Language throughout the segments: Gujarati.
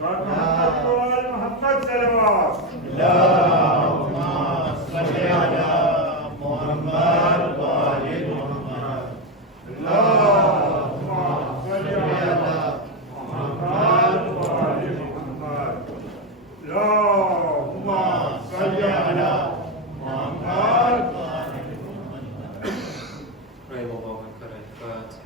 محمد صلوات اللهم صل على محمد وآل محمد. اللهم صل على محمد وآل محمد. اللهم صل على محمد وآل محمد. رحم الله منكر الفاتح.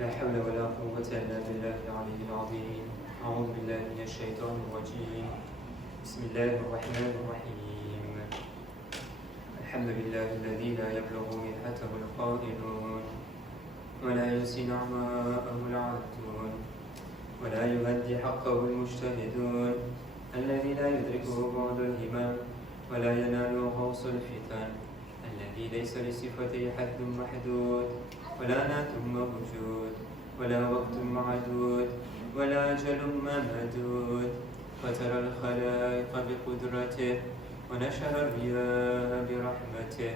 لا حول ولا قوة إلا بالله العلي العظيم. أعوذ بالله من الشيطان الرجيم. بسم الله الرحمن الرحيم. الحمد لله الذي لا يبلغ منحته القائلون ولا ينسي نعماءه العادون ولا يؤدي حقه المجتهدون الذي لا يدركه بعد الهمم ولا يناله غوص الفتن الذي ليس لصفته حد محدود ولا نات موجود ولا وقت معدود ولا أجل ممدود وترى الخلائق بقدرته ونشر الرياح برحمته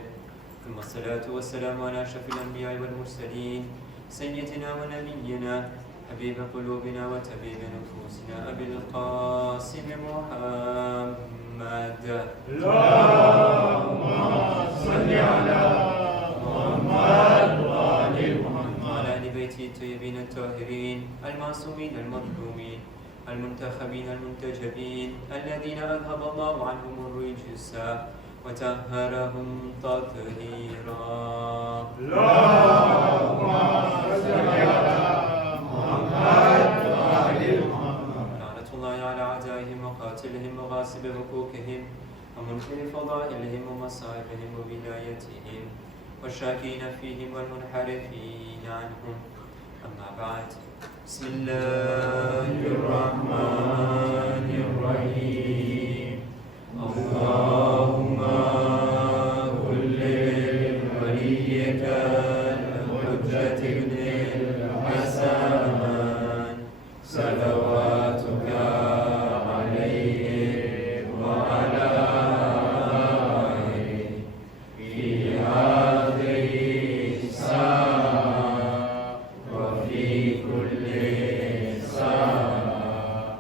ثم الصلاة والسلام على أشرف الأنبياء والمرسلين سيدنا ونبينا حبيب قلوبنا وطبيب نفوسنا أبي القاسم محمد. اللهم صل على محمد وآل محمد. وعلى آل بيته الطيبين الطاهرين المعصومين المظلومين المنتخبين المنتجبين الذين أذهب الله عنهم الرجس وطهرهم تطهيرا. اللهم صل على محمد وآل محمد. لعنة الله على أعدائهم وقاتلهم وغاصب حقوقهم ومنكر فضائلهم ومصائبهم وولايتهم والشاكين فيهم والمنحرفين عنهم. أما بعد، بسم الله الرحمن الرحيم. اللهم كل وليك الحجة ابن الحسن صلواتك عليه وعلى آله في هذه الساعة وفي كل ساعة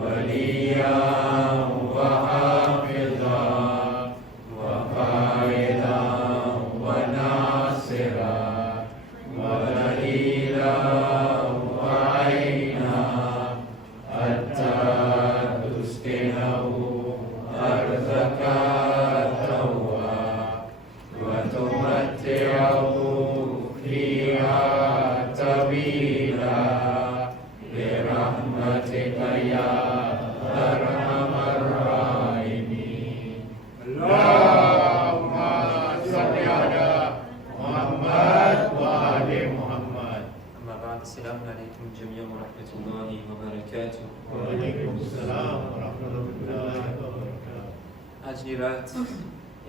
وليا وحافظا وقائدا وناصرا ودليلا وعينا حتى تسكنه أرضك توا وتمتعه فيها طويلا برحمتك يا أرحم الراحمين. اللهم صل على محمد وآل محمد. أما بعد، السلام عليكم جميعا ورحمة الله وبركاته. وعليكم السلام ورحمة الله وبركاته. આજની રાત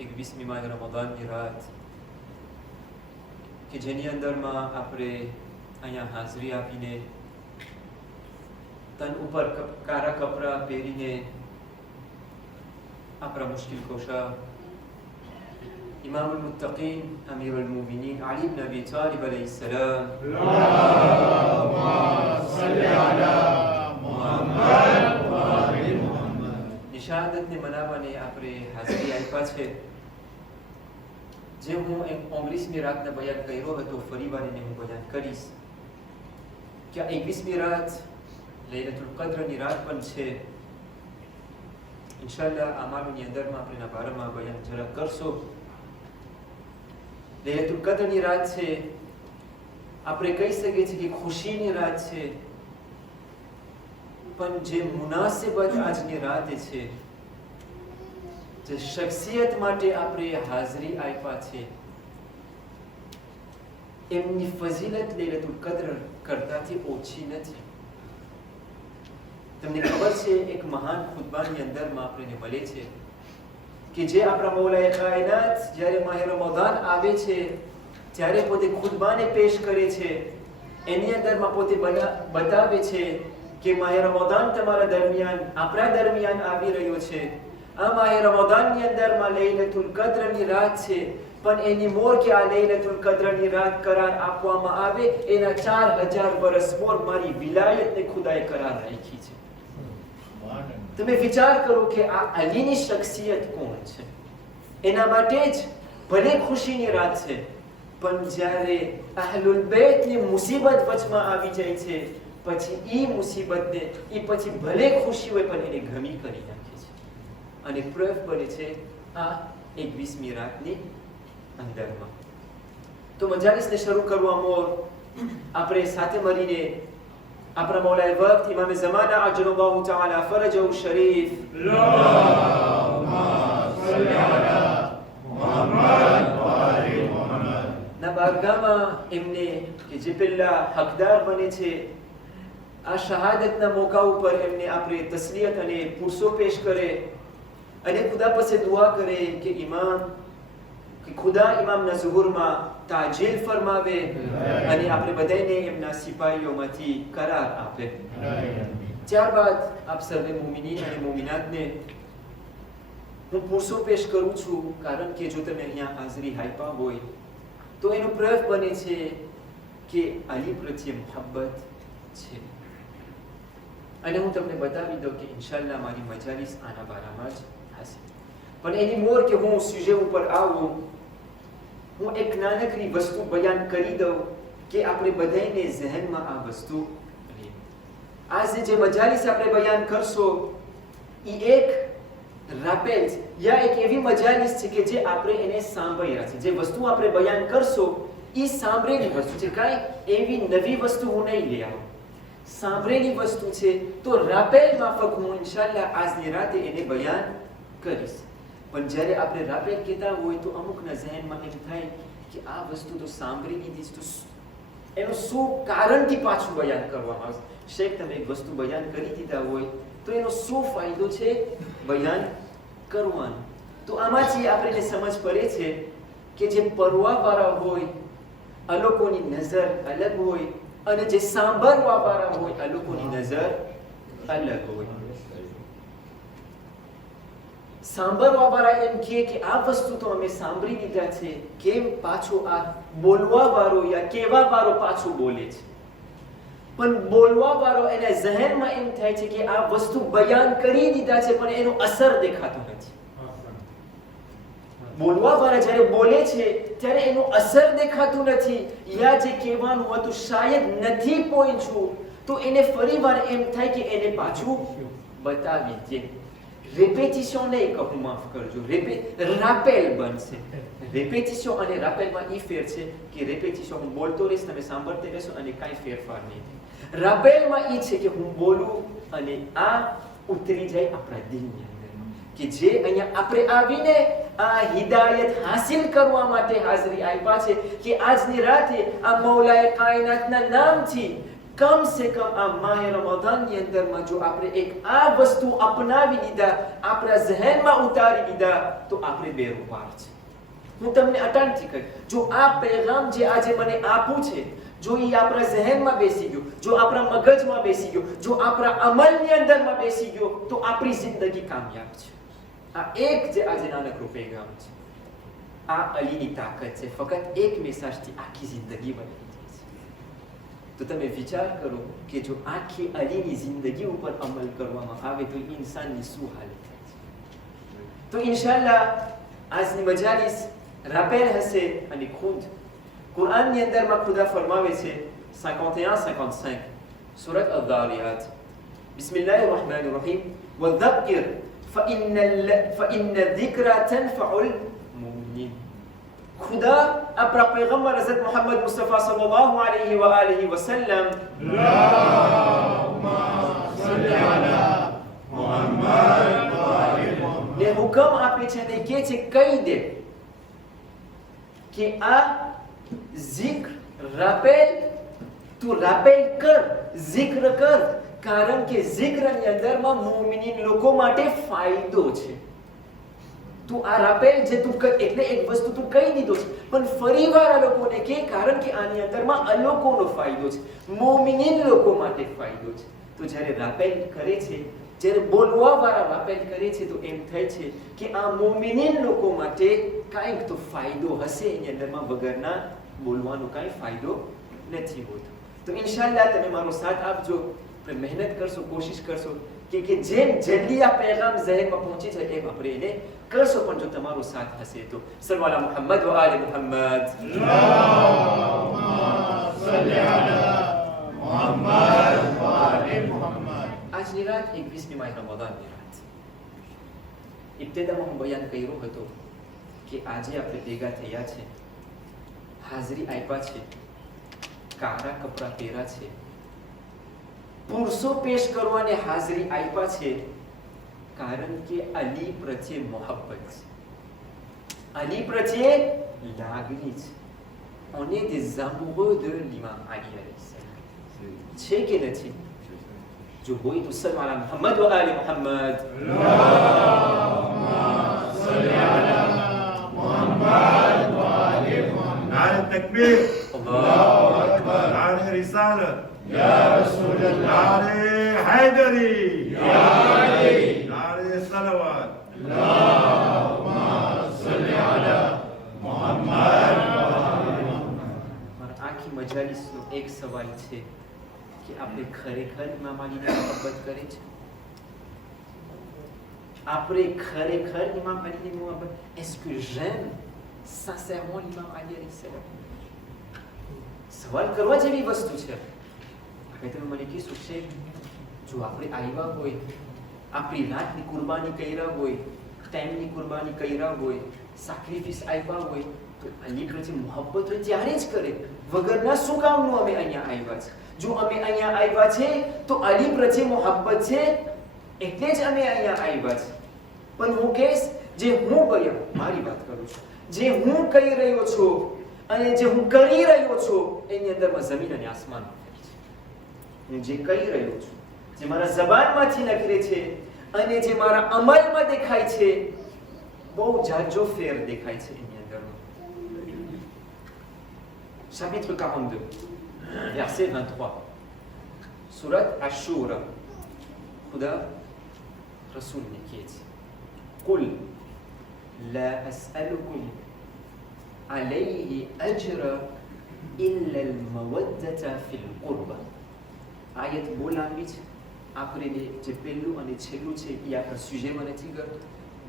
એક 20મી માહ રમઝાનની રાત કે જેની અંદરમાં આપણે અહીંયા હાજરી આપીને તન ઉપર કારા કપડા પહેરીને આપણા મુશ્કેલ કોશા ઇમામ મુત્તકીન અમીર અલ-મુમિનીન અલી ઇબ્ન અબી તાલિબ અલૈહિસ્સલામ اللهم صل على محمد وآل محمد. નિશાદતને મનાવવાને આપણે હાજરી આપ્યા છે. જે હું 19મી રાતના બયાન કર્યો હતો, ફરીવાર એને હું બયાન કરીશ કે 21મી રાત લૈલતુલ કદ્રની રાત પણ છે. ઇન્શાઅલ્લાહ અમાલની અંદરમાં આપણે એના બારામાં બયાન જરા કરશો. લૈલતુલ કદ્રની રાત છે, આપણે કહી શકીએ છીએ કે ખુશીની રાત છે, પણ જે મુનાસિબત આજની રાતે છે, જે શખ્સિયત માટે આપણે હાજરી આપ્યા છે, એમની ફઝીલત લૈલતુલ કદ્ર કરતાથી ઓછી નથી. તમને ખબર છે, એક મહાન ખુતબાની અંદરમાં આપણને મળે છે કે જે આપણા મૌલાએ કાયનાત જ્યારે માહ રમઝાન આવે છે ત્યારે પોતે ખુતબાને પેશ કરે છે. એની અંદરમાં પોતે બતાવે છે કે માહ રમઝાન તમારા દરમિયાન, આપણા દરમિયાન આવી રહ્યો છે આ માહે રમઝાનની અંદરમાં લૈલતુલ કદ્રની રાત છે, પણ એની મોર કે આ લૈલતુલ કદ્રની રાત કરાર આપવામાં આવે એના 4000 વર્ષ મોર મારી વિલાયતને ખુદાએ કરાર રાખી છે. તમે વિચાર કરો કે આ અલીની શખ્સિયત કોણ છે. એના માટે જ ભલે ખુશીની રાત છે, પણ જ્યારે અહલુલ બેતની મુસીબત વચમાં આવી જાય છે, પછી ઈ મુસીબતને ઈ પછી ભલે ખુશી હોય પણ એને ગમી કરી નાખે છે. અને પ્રયોગ બને છે આ 21મી રાતની અંદરમાં. તો મજાલિસને શરૂ કરવા મોર આપણે સાથે મળીને આપણા મૌલાએ વક્ત ઇમામ ઝમાના અજરલ્લાહુ તઆલા ફરજહુ શરીફ ના બારગામાં એમને કે જે પેલા હકદાર બને છે આ શહાદતના મોકા ઉપર એમને આપણે તસ્લીયત અને પુરસો પેશ કરે અને ખુદા પાસે દુઆ કરે કે ઇમામ કે ખુદા ઇમામના ઝુહુરમાં તાજીલ ફરમાવે અને આપણે બધાને એમના સિપાહીઓમાંથી કરાર આપે. ત્યારબાદ આપ સર્વે મુમિનીન અને મુમિનાતને હું પુરસો પેશ કરું છું, કારણ કે જો તમે અહીંયા હાજરી આપ્યા હોય તો એનો પ્રયોગ બને છે કે અલી પ્રત્યે મુહબ્બત છે. અને હું તમને બતાવી દઉં કે ઇન્શાલ્લાહ મારી મજાલિસ આના બારામાં જ હશે. પણ એની મોર કે હું સુજે ઉપર આવું, હું એક નાનકડી વસ્તુ બયાન કરી દઉં કે આપણે બધાને ઝહેનમાં આ વસ્તુ રહે. આજે જે મજાલિસ આપણે બયાન કરશો એ એક રાપેલ છે, યા એક એવી મજાલિસ છે કે જે આપણે એને સાંભળી રહ્યા છે. જે વસ્તુ આપણે બયાન કરશો એ સાંભળેલી વસ્તુ છે, કાંઈ એવી નવી વસ્તુ હું નહીં લઈ આવું, સાંભળેલી વસ્તુ છે. તો રાપેલ માફક હું ઇન્શાલ્લાહ આજની રાતે એને બયાન કરીશ. પણ જ્યારે આપણે રાપેલ કહેતા હોય તો અમુકના ઝહેનમાં એમ થાય કે આ વસ્તુ તો સાંભળી લીધી તો એનું શું કારણથી પાછું બયાન કરવામાં આવશે. શેખ તમે એક વસ્તુ બયાન કરી દીધા હોય તો એનો શું ફાયદો છે બયાન કરવાનો. તો આમાંથી આપણને સમજ પડે છે કે જે પરવાવાળા હોય આ લોકોની નજર અલગ હોય અને જે સાંભળવાવાળા હોય આ લોકોની નજર અલગ હોય. સાંભળવાવાળા એમ કહે કે આ વસ્તુ તો અમે સાંભળી લીધા છે, કેમ પાછો આ બોલવાવાળો યા કહેવાવાળો પાછું બોલે છે. પણ બોલવાવાળો એના ઝહેનમાં એમ થાય છે કે આ વસ્તુ બયાન કરી દીધા છે પણ એનો અસર દેખાતો નથી. બોલવાવાળા જ્યારે બોલે છે ત્યારે એનું અસર દેખાતું નથી, યા જે કહેવાનું હતું શાયદ નથી પહોંચ્યું તો એને ફરીવાર એમ થાય કે એને પાછું બતાવી દે. રેપેટિશન નહીં કહું, માફ કરજો, રાપેલ બનશે. રેપેટિશન અને રાપેલમાં એ ફેર છે કે રેપેટિશન હું બોલતો રહીશ, તમે સાંભળતે રહેશો અને કાંઈ ફેરફાર નહીં થાય. રાપેલમાં એ છે કે હું બોલું અને આ ઉતરી જાય આપણા દિલની અંદર, કે જે અહીંયા આપણે આવીને આ હિદાયત હાસિલ કરવા માટે હાજરી આપ્યા છે કે આજની રાતે આ મૌલાએ કાયનાતના નામથી કમ સે કમ આ માહે રમઝાનની અંદરમાં જો આપણે એક આ વસ્તુ અપનાવી લીધા, આપણા ઝહેનમાં ઉતારી લીધા તો આપણે બેરોપાર છે. હું તમને અટાણથી કહું, જો આ પૈગામ જે આજે મને આપવું છે, જો એ આપણા ઝહેનમાં બેસી ગયો, જો આપણા મગજમાં બેસી ગયો, જો આપણા અમલની અંદરમાં બેસી ગયો તો આપણી જિંદગી કામયાબ છે. આ એક જે આજે નાનકડું પૈગામ છે, આ અલીની તાકાત છે. ફક્ત એક મેસેજથી આખી જિંદગી બની. તો તમે વિચાર કરો કે જો આખી અલીની જિંદગી ઉપર અમલ કરવામાં આવે તો ઇન્સાનની શું હાલત થાય છે. તો ઇન્શાલ્લાહ આજની મજાલિસ રાપેલ હશે અને ખુદ કુરાનની અંદરમાં ખુદા ફરમાવે છે 51-55 સૂરત અલ-ધારિયાત, બિસ્મિલ્લાહિર રહમાનિર રહીમ, વذكر فإن الذكرى تنفع المؤمنين. खुदा अपना पैगंबर हज़रत मोहम्मद मुस्तफ़ा सल्लल्लाहु अलैहि व आलिहि वसल्लम ने हुक्म આપે છે અને કહે છે કહી દે કે આ zikr રાપેલ તું રાપેલ કર, zikr કર, કારણ કે zikરની અંદરમાં મુમિનીન લોકો માટે ફાયદો છે. તું આ રાપેલ જે તું એટલે એક વસ્તુ તું કહી દીધો છે પણ ફરીવાર આ લોકોને કે, કારણ કે આની અંદરમાં આ લોકોનો ફાયદો છે, મોમિનીન લોકો માટે ફાયદો છે. તો જ્યારે રાપેલ કરે છે જ્યારે બોલવા વાળા અપીલ કરે છે તો એમ થાય છે કે આ મોમિનીન લોકો માટે કાંઈક તો ફાયદો હશે એની અંદરમાં, વગરના બોલવાનો કાંઈ ફાયદો નથી હોતો. તો ઇન્શાલ્લાહ તમે મારો સાથ આપજો, આપણે મહેનત કરશો, કોશિશ કરશો કે જેમ જલ્દી આ પૈગામ ઝહેનમાં પહોંચી જાય એમ આપણે એને કરશો. પણ જો તમારો સાથ હશે તો સલ્લલ્લાહુ મુહમ્મદ વ આલે મુહમ્મદ. આજની રાત 21મી માહ રમઝાનની રાત. ઇબ્તિદામાં હું બયાન કર્યો હતો કે આજે આપણે ભેગા થયા છે, હાજરી આપ્યા છે, કાળા કપડાં પહેર્યા છે, પુરુષો પેશ કરવાને હાજરી આપ્યા છે, કારણ કે અલી પ્રત્યે મોહબ્બત છે, અલી પ્રત્યે લાગણી છે. On est des amoureux de l'imam Ali alayhi salam. છે કે નથી? જો હોય તો સલ્લુ અલા મુહમ્મદ વ આલે મુહમ્મદ. नारे तकबीर, અલ્લાહુ અકબર. नारे रिसालत, या रसूल अल्लाह, नारे हैदरी, या अली, नारे सलवात. મારા આખી મજાલિસનો એક સવાલ છે કે આપણે ખરેખર ઇમામ અલીને મોહબ્બત કરે છે? આપણે ખરેખર ઇમામ અલીને Mohabbat? Est-ce que j'aime sincèrement l'imam Ali alayhi salam? સવાલ કરવા જેવી વસ્તુ છે. હવે તમે મને કહેશો છે, જો આપણે આવ્યા હોય, આપણી રાતની કુરબાની કર્યા હોય, ટાઈમની કુરબાની કર્યા હોય, સેક્રિફિસ આપ્યા હોય, તો અલી પ્રત્યે મોહબ્બત હોય ત્યારે જ કરે, વગરના શું કામનું અમે અહીંયા આવ્યા છે? જો અમે અહીંયા આવ્યા છે તો અલી પ્રત્યે મોહબ્બત છે એટલે જ અમે અહીંયા આવ્યા છે. પણ હું કહીશ, જે હું બયાન, મારી વાત કરું છું, જે હું કહી રહ્યો છું અને જે હું કરી રહ્યો છું એની અંદરમાં જમીન અને આસમાન છે. હું જે કહી રહ્યો છું, જે મારા જબાનમાંથી નીકળે છે અને જે મારા અમલમાં દેખાય છે, બહુ જાજો ફેર દેખાય છે એની અંદરમાં. Chapitre 42, verset 23, Surat Ash-Shura. ખુદા રસૂલને કહે છે, કુલ લા અસઅલુકુમ અલૈહિ અજરા ઇલ્લા અલ-મવદ્દતા ફિલ કુરબા. આયત બહુ લાંબી છે, આપણે જે પહેલું અને છેલ્લું છે એ આપણા સુજેમાં નથી કરતો.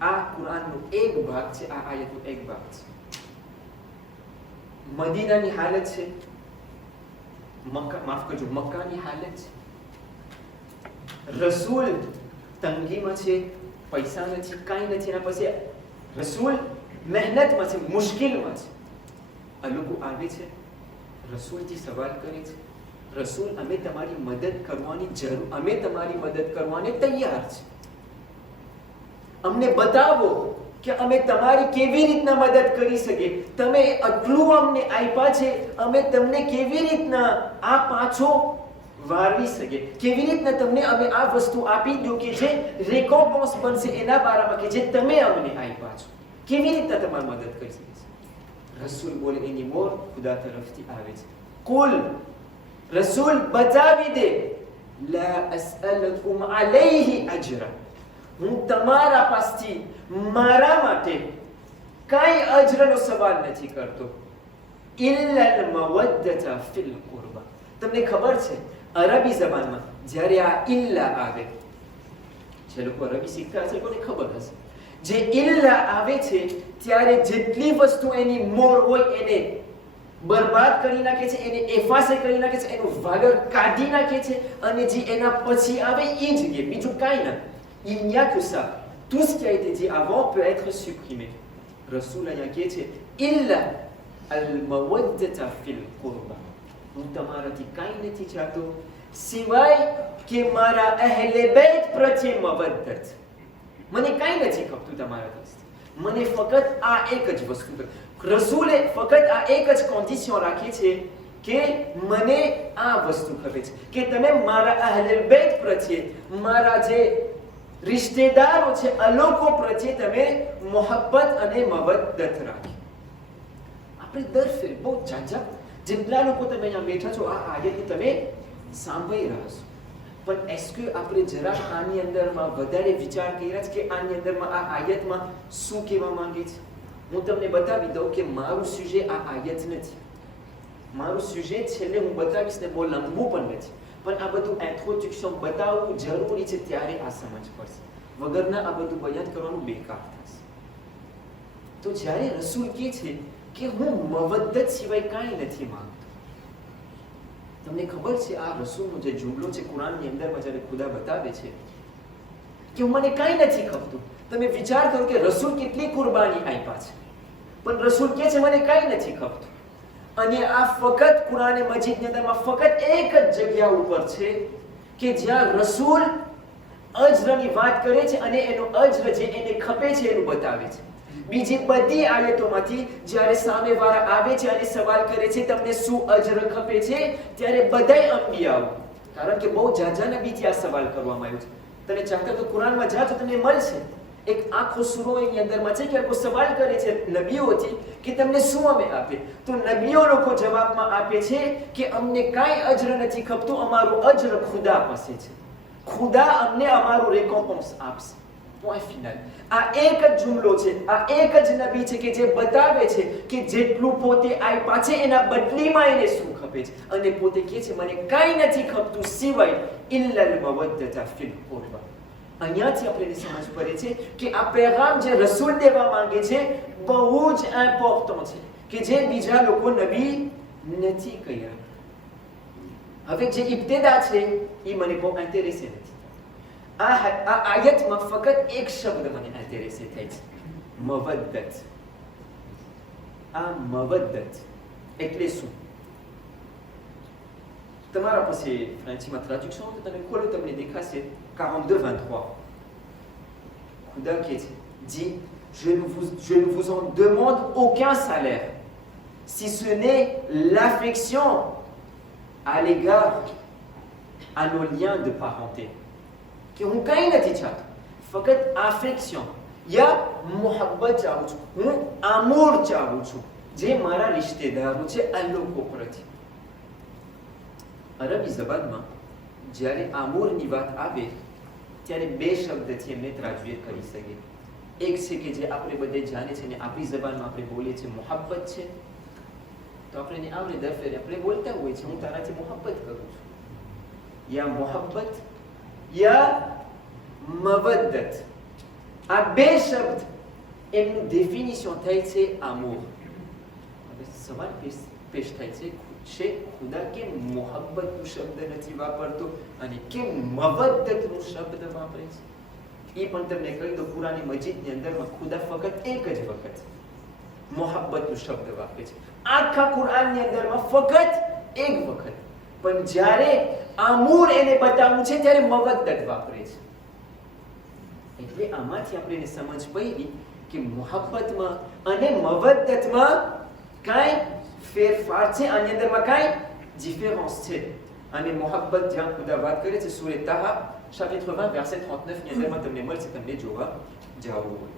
આ કુરાનનો એક ભાગ છે, આ આયતનો એક ભાગ છે. મદીનાની હાલત છે, મક્કાની હાલત છે. રસૂલ તંગીમાં છે, પૈસા નથી, કાંઈ નથી, એના પછી રસૂલ મહેનતમાં છે, મુશ્કેલમાં છે. આ લોકો આવે છે, રસૂલથી સવાલ કરે છે, રસૂલ અમે તમારી મદદ કરવાની જરૂર, અમે તમારી મદદ કરવાને તૈયાર છે. અમને બતાવો કે અમે તમારી કેવી રીતના મદદ કરી શકીએ. તમે આટલું અમને આપ્યા છે, અમે તમને કેવી રીતના આ પાછો વારવી શકીએ, કેવી રીતના તમને અમે આ વસ્તુ આપી દો કે જે રેકોમ્પન્સ બનશે એના બારામાં, કે જે તમે અમને આપ્યા છો, કેવી રીતના તમારી મદદ કરી શકીએ. રસૂલ બોલે, એની મોર ખુદા તરફથી આવે છે. કુલ, રસૂલ બતાવી દે, લા અસઅલુકુમ અલૈહિ અજરા, હું તમારા પાસથી મારા માટે કાંઈ અજરનો સવાલ નથી કરતો. ઇલ્લા અલ-મવદ્દતા ફિલ કુરબા. તમને ખબર છે અરબી જબાનમાં જ્યારે આ ઇલ્લા આવે, જે લોકો અરબી શીખતા હશે કોને ખબર હશે, જે ઇલ્લા આવે છે ત્યારે જેટલી વસ્તુ એની મોર હોય એને બરબાદ કરી નાખે છે, એને એફાસે કરી નાખે છે, એનું વાગર કાઢી નાખે છે, અને જે એના પછી આવે એ જગ્યાએ બીજું કાંઈ ના. Il n'y a que ça. Tout ce qui a été dit avant peut être supprimé. Rasoul અહીંયા કહે છે, ઇલ્લા અલ-મવદ્દતા ફિલ કુરબા. હું તમારાથી કાંઈ નથી ચાહતો સિવાય કે મારા અહેલે બેત પ્રત્યે મવદ્દત. મને કાંઈ નથી ખપતું તમારા તરફથી, મને ફક્ત આ એક જ વસ્તુ. રસૂલે ફક્ત આ એક જ કન્ડિશન રાખી છે કે મને આ વસ્તુ ખપે છે કે તમે મારા અહેલે બેત પ્રત્યે, મારા જે રિશ્તેદારો છે આ લોકો પ્રત્યે તમે મોહબ્બત અને મવદ્દત રાખી. આપણે દર ફેર બહુ જાજા જેટલા લોકો તમે અહીંયા બેઠા છો આ આયતને તમે સાંભળી રહ્યા છો, પણ એસકે આપણે જરાક આની અંદરમાં વધારે વિચાર કર્યા છે કે આની અંદરમાં આ આયતમાં શું કહેવા માંગે છે? હું તમને બતાવી દઉં કે મારું સુજે આ આયત નથી. મારું સુજે છેલ્લે હું બતાવીશ ને બહુ લાંબુ પણ નથી, પણ આ બધું ઇન્ટ્રોડક્શન બતાવવું જરૂરી છે, ત્યારે આ સમજ પડશે. વગરના આ બધું બયાન કરવાનું બેકાર થશે. તો જ્યારે રસૂલ કહે છે કે હું મવદ્દત સિવાય કાંઈ નથી માંગતો, તમને ખબર છે આ રસૂલનો જે જુમલો છે કુરાનની અંદરમાં જ્યારે ખુદા બતાવે છે કે મને કાંઈ નથી ખપતું, તમે વિચાર કરો કે રસૂલ કેટલી કુરબાની આપ્યા છે, પણ રસૂલ કહે છે મને કાંઈ નથી ખપતું. અને આ ફક્ત કુરાન મજીદની અંદરમાં ફક્ત એક જ જગ્યા ઉપર છે કે જ્યાં રસૂલ અજરની વાત કરે છે અને એનો અજર જે એને ખપે છે એનું બતાવે છે. બીજી બધી આયતોમાંથી જ્યારે સામેવાળા આવે છે અને સવાલ કરે છે તમને શું અજર ખપે છે, ત્યારે બધાય અંબિયાઓ, કારણ કે બહુ જાજા નબીથી આ સવાલ કરવામાં આવ્યો છે. તમે ચાહતા તો કુરાનમાં જાઓ તો તમને મળશે એક આખો સૂરો એની અંદરમાં છે કે લોકો સવાલ કરે છે નબીઓથી કે તમને શું અમે આપે, તો નબીઓ લોકો જવાબમાં આપે છે કે અમને કાંઈ અજર નથી ખપતું, અમારું અજર ખુદા પાસે છે, ખુદા અમને અમારું રેકોમ્પન્સ આપશે. Point finale. આ એક જ જુમલો છે, આ એક જ નબી છે કે જે બતાવે છે કે જેટલું પોતે આપ્યા છે એના બદલીમાં એને શું ખપે છે, અને પોતે કહે છે મને કાંઈ નથી ખપતું સિવાય ઇલ્લલ મવદ્દતા ફિલ કુરબા. અહીંયાથી આપણે સમજ પડે છે કે આ પેગામ જે રસૂલ દેવા માંગે છે બહુ જ ઇમ્પોર્ટન્ટ છે કે જે બીજા લોકો નબી નથી કર્યા. હવે જે ઇબ્તિદા છે એ મને બહુ ઇન્ટરેસ્ટ નથી. આ આયતમાં ફક્ત એક શબ્દ મને ઇન્ટરેસ્ટ થાય છે, મવદ્દત. આ મવદ્દત એટલે શું? તમારા પાસે ફ્રેન્ચમાં ટ્રાન્સલેશન હોય તો તમે ખોલો, તમને દેખાશે 42-23. ખુદા કહે છે જી je ne vous en demande aucun salaire si ce n'est l'affection à l'égard à nos liens de parenté. કે હું કંઈ નથી ચાહતો, ફક્ત affection યા મોહબ્બત ચાહું છું, હું આમોર ચાહું છું જે મારા રિશ્તેદારો છે આ લોકો પ્રત્યે. અરબી જબાનમાં જ્યારે આમોરની વાત આવે ત્યારે બે શબ્દથી એમને ટ્રાન્સલેટ કરી શકીએ. એક છે કે જે આપણે બધે જાણે છે ને આપણી જબાનમાં આપણે બોલીએ છીએ મોહબ્બત છે, તો આપણે એને આવડે દર ફેરે આપણે બોલતા હોય છે હું તારાથી મોહબ્બત કરું છું, યા મોહબ્બત યા મવદ્દત. આ બે શબ્દ એમનું ડેફિનિશન થાય છે આમોર. હવે સવાલ પેશ થાય છે ખુદા કેમ મોહબ્બતનું શબ્દ નથી વાપરતો અને કેમ મવદ્દતનું શબ્દ વાપરે છે? એ પણ તમને કહી દો, કુરાની મજીદની અંદરમાં ખુદા ફક્ત એક જ વખત મોહબ્બતનું શબ્દ વાપરે છે. આખા કુરાનની અંદરમાં ફક્ત એક વખત, પણ જ્યારે આમૂર એને બતાવવું છે ત્યારે મવદ્દત વાપરે છે. એટલે આમાંથી આપણે સમજ પડી કે મોહબ્બતમાં અને મવદ્દતમાં કાંઈ ફેરફાર છે, આની અંદરમાં કાંઈ ડિફરન્સ છે. અને મોહબ્બત જ્યાં ખુદા વાત કરે છે સૂરે તાહા chapitre 20 verset 39 ની અંદરમાં તમને મળશે, તમને જોવા જાવું હોય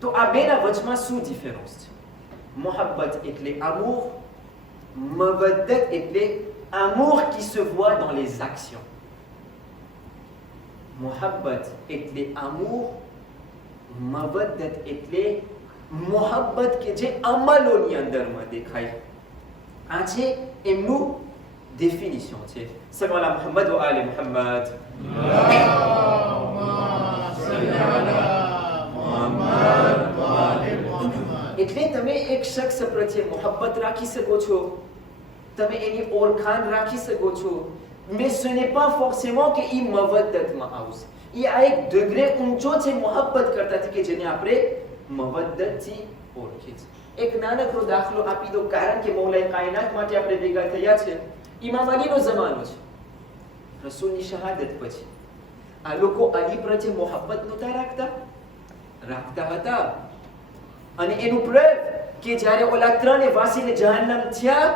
તો. આ બેના વચમાં શું ડિફરન્સ છે? મોહબ્બત એટલે amour, મવદ્દત એટલે amour qui se voit dans les actions. Mohabbat એટલે amour, મવદ્દત એટલે મોહબ્બત કે જે અમલોની અંદરમાં દેખાય. આ છે એમનું ડેફિનિશન છે. સલ્લુ અલા મુહમ્મદ વ આલે મુહમ્મદ. એટલે તમે એક શખ્સ પ્રત્યે મોહબ્બત રાખી શકો છો, તમે એની ઓળખાણ રાખી શકો છો, mais ce n'est pas forcément કે ઈ મવદ્દતમાં આવશે. એ આ એક ડિગ્રી ઊંચો છે મોહબ્બત કરતાથી કે જેને આપણે મવદ્દતથી ઓળખીએ છીએ. એક નાનકડો દાખલો આપી દો, કારણ કે મૌલાએ કાયનાત માટે આપણે ભેગા થયા છે. ઇમામ અલીનો જમાનો છે, રસૂલની શહાદત પછી આ લોકો અલી પ્રત્યે મોહબ્બત નહોતા રાખતા હતા. અને એનું પ્રયોગ કે જ્યારે ઓલા ત્રણે વાસીને જહન્નમ થયા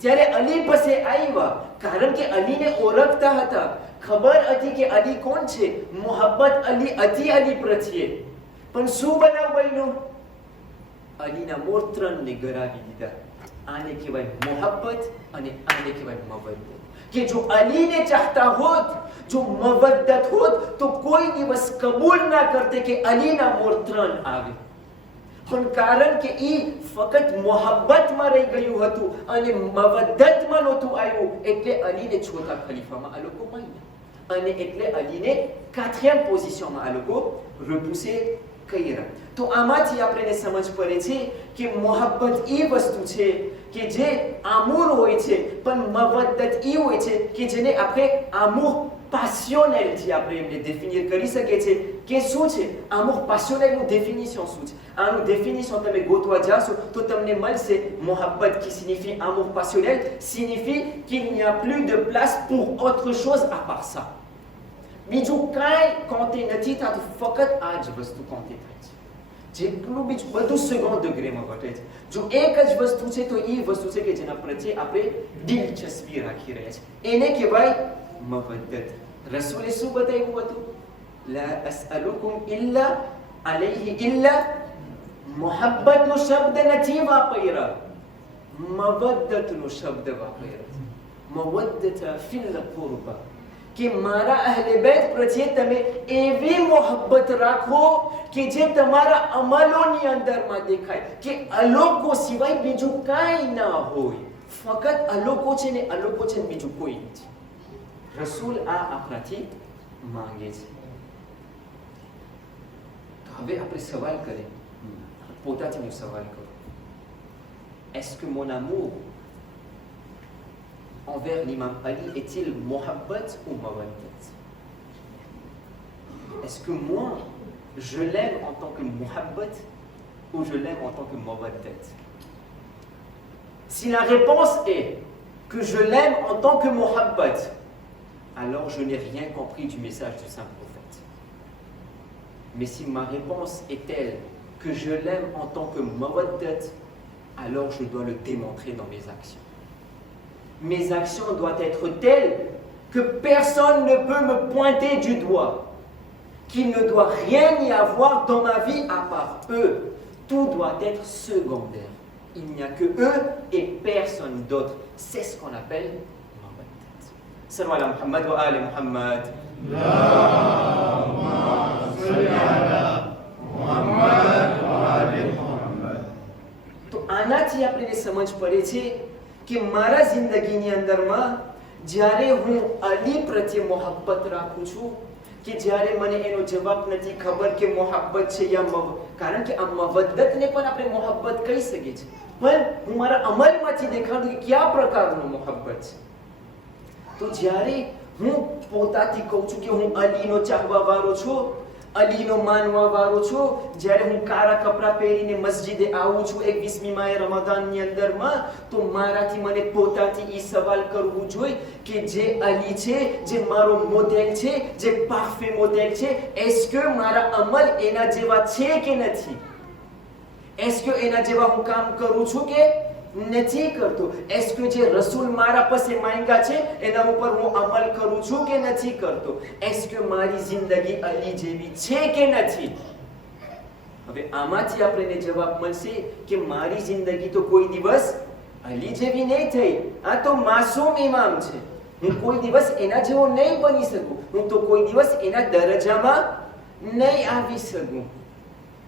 ત્યારે અલી પાસે આવ્યા, કારણ કે અલીને ઓળખતા હતા, ખબર હતી કે અલી કોણ છે, મોહબ્બત અલી હતી અલી પ્રત્યે. પણ શું બનાવ બન્યું? અલીના મોત્રને ગરાવી દીધા. આને કહેવાય મોહબ્બત અને આને કહેવાય મવદ્દત. कि जो अली ने चाहता होत, जो मवद्दत होत, तो कोई दिवस कबूल ना करते कि अली ना मोर्त्रन आवे. પણ કારણ કે ઈ ફક્ત મોહબ્બતમાં રહી ગયું હતું અને મવદ્દતમાં નહોતું આવ્યું, એટલે અલીને ચોથા ખલીફામાં આ લોકો માન્યા અને એટલે અલીને 4th પોઝિશનમાં આ લોકો repoussé કર્યા. તો આમાંથી આપણે સમજ પડે છે કે મોહબ્બત એ વસ્તુ છે કે જે આમૂર હોય છે, પણ મવદ્દત એ હોય છે કે જેને આપણે આમૂર પાસિયોનલથી આપણે એમને ડેફિનિર કરી શકીએ છીએ કે શું છે આમૂર પાસિયોનલનું ડેફિનિશન શું છે. આનું ડેફિનિશન તમે ગોતવા જાશો તો તમને મળશે Mohabbat qui signifie amour passionnel signifie qu'il n'y a plus de place pour autre chose à part ça. બીજું કાંઈ કોન્ટે નથી થતું, ફક્ત આ જ વસ્તુ કોન્ટે થાય છે. જેટલું બીજું બધું સેકન્ડ ડિગ્રીમાં ઘટે છે. જો એક જ વસ્તુ છે તો એ વસ્તુ છે કે જેના પ્રત્યે આપણે દિલચસ્પી રાખી રહ્યા છે, એને કહેવાય મવદ્દત. રસૂલે શું બતાવ્યું હતું? લા અસઅલુકુમ ઇલ્લા અલૈહિ ઇલ્લા મોહબ્બતનો શબ્દ નથી વાપર્યા, મવદ્દતનો શબ્દ વાપર્યો. મવદ્દત ફિલ કુરબા, કે મારા અહલે બેત પ્રત્યે તમે એવી મોહબ્બત રાખો કે જે તમારા અમલોની અંદરમાં દેખાય, કે અલોકો સિવાય બીજું કાંઈ ના હોય. ફક્ત અલોકો છે ને અલોકો છે, બીજું કોઈ નથી. રસૂલ આ આપણાથી માંગે છે. તો હવે આપણે સવાલ કરીએ, પોતાથી હું સવાલ કરું, est-ce que mon amour envers l'imam Ali est-il mohabbat ou mawaddat? Est-ce que moi, je l'aime en tant que mohabbat ou je l'aime en tant que mawaddat? Si la réponse est que je l'aime en tant que mohabbat, alors je n'ai rien compris du message du saint prophète. Mais si ma réponse est telle que je l'aime en tant que mawaddat, alors je dois le démontrer dans mes actions. Mes actions doivent être telles que personne ne peut me pointer du doigt, qu'il ne doit rien y avoir dans ma vie à part eux. Tout doit être secondaire. Il n'y a que eux et personne d'autre. C'est ce qu'on appelle mawaddat. Sallu ala Muhammad wa ali Muhammad. Allahumma salli ala Muhammad wa ali Muhammad. તો આનાથી આપણે સમજ પડે છે કે મારા જિંદગીની અંદરમાં જ્યારે હું અલી પ્રત્યે મોહબ્બત રાખું છું, કે જ્યારે મને એનો જવાબ નથી ખબર કે મોહબ્બત છે યા કારણ કે આ મવદ્દતને પણ આપણે મોહબ્બત કહી શકીએ છીએ, પણ હું મારા અમલમાંથી દેખાડું કે કયા પ્રકારનો મોહબ્બત છે. તો જ્યારે હું પોતાથી કહું છું કે હું અલીનો ચાહવા વાળો છું, અલીનો માનવા વાળો છું, જ્યારે હું કાળા કપડા પહેરીને મસ્જિદે આવું છું 21મી માહે રમઝાનની અંદરમાં, તો મારાથી મને પોતાથી એ સવાલ કરવું જોઈએ કે જે અલી છે, જે મારો મોડેલ છે, જે પાર્ફે મોડેલ છે, est-ce que મારા અમલ એના જેવા છે કે નથી? est-ce que એના જેવા હું કામ કરું છું કે નથી કરતો? est-ce que જે રસૂલ મારા પાસે માંગ્યા છે એના ઉપર હું અમલ કરું છું કે નથી કરતો? est-ce que મારી જિંદગી અલી જેવી છે કે નથી? હવે આમાંથી આપણને જવાબ મળશે કે મારી જિંદગી તો કોઈ દિવસ અલી જેવી નહીં થઈ. આ તો માસૂમ ઇમામ છે, હું કોઈ દિવસ એના જેવો નહીં બની શકું, હું તો કોઈ દિવસ એના દરજામાં નહીં આવી શકું.